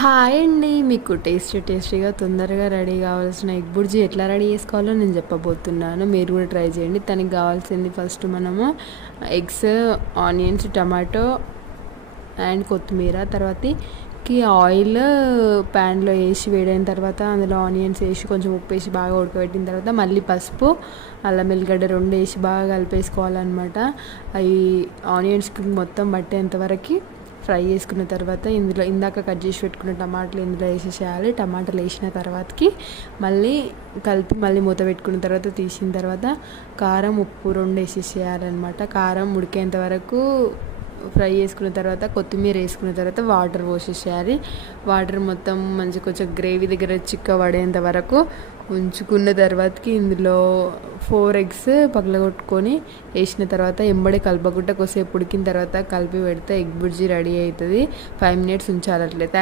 Hi అండి. మీకు టేస్టీగా తొందరగా రెడీ కావాల్సిన ఎగ్ బుర్జీ ఎట్లా రెడీ చేసుకోవాలో నేను చెప్పబోతున్నాను. మీరు కూడా ట్రై చేయండి. దానికి కావాల్సింది ఫస్ట్ మనము ఎగ్స్, ఆనియన్స్, టమాటో అండ్ కొత్తిమీర. తర్వాతకి ఆయిల్ ప్యాన్లో వేసి వేడైన తర్వాత అందులో ఆనియన్స్ వేసి కొంచెం ఉప్పు వేసి బాగా ఉడకబెట్టిన తర్వాత మళ్ళీ పసుపు, అల్లం వెల్లిగడ్డ 2 వేసి బాగా కలిపేసుకోవాలన్నమాట. అవి ఆనియన్స్కి మొత్తం పట్టేంతవరకు ఫ్రై చేసుకున్న తర్వాత ఇందులో ఇందాక కట్ చేసి పెట్టుకున్న టమాటాలు ఇందులో వేసేసేయాలి. టమాటాలు వేసిన తర్వాతకి మళ్ళీ కలిపి మళ్ళీ మూత పెట్టుకున్న తర్వాత తీసిన తర్వాత కారం, ఉప్పు 2 వేసేసేయాలన్నమాట. కారం ఉడికేంత వరకు ఫ్రై చేసుకున్న తర్వాత కొత్తిమీర వేసుకున్న తర్వాత వాటర్ పోసేసేయాలి. వాటర్ మొత్తం మంచి కొంచెం గ్రేవీ దగ్గర చిక్క పడేంత వరకు ఉంచుకున్న తర్వాతకి ఇందులో 4 ఎగ్స్ పగలగొట్టుకొని వేసిన తర్వాత ఎంబడే కలపకుండా కొద్దిసేపు ఉడికిన తర్వాత కలిపి పెడితే ఎగ్ బుర్జీ రెడీ అవుతుంది. 5 minutes ఉంచాలి అట్లయితే.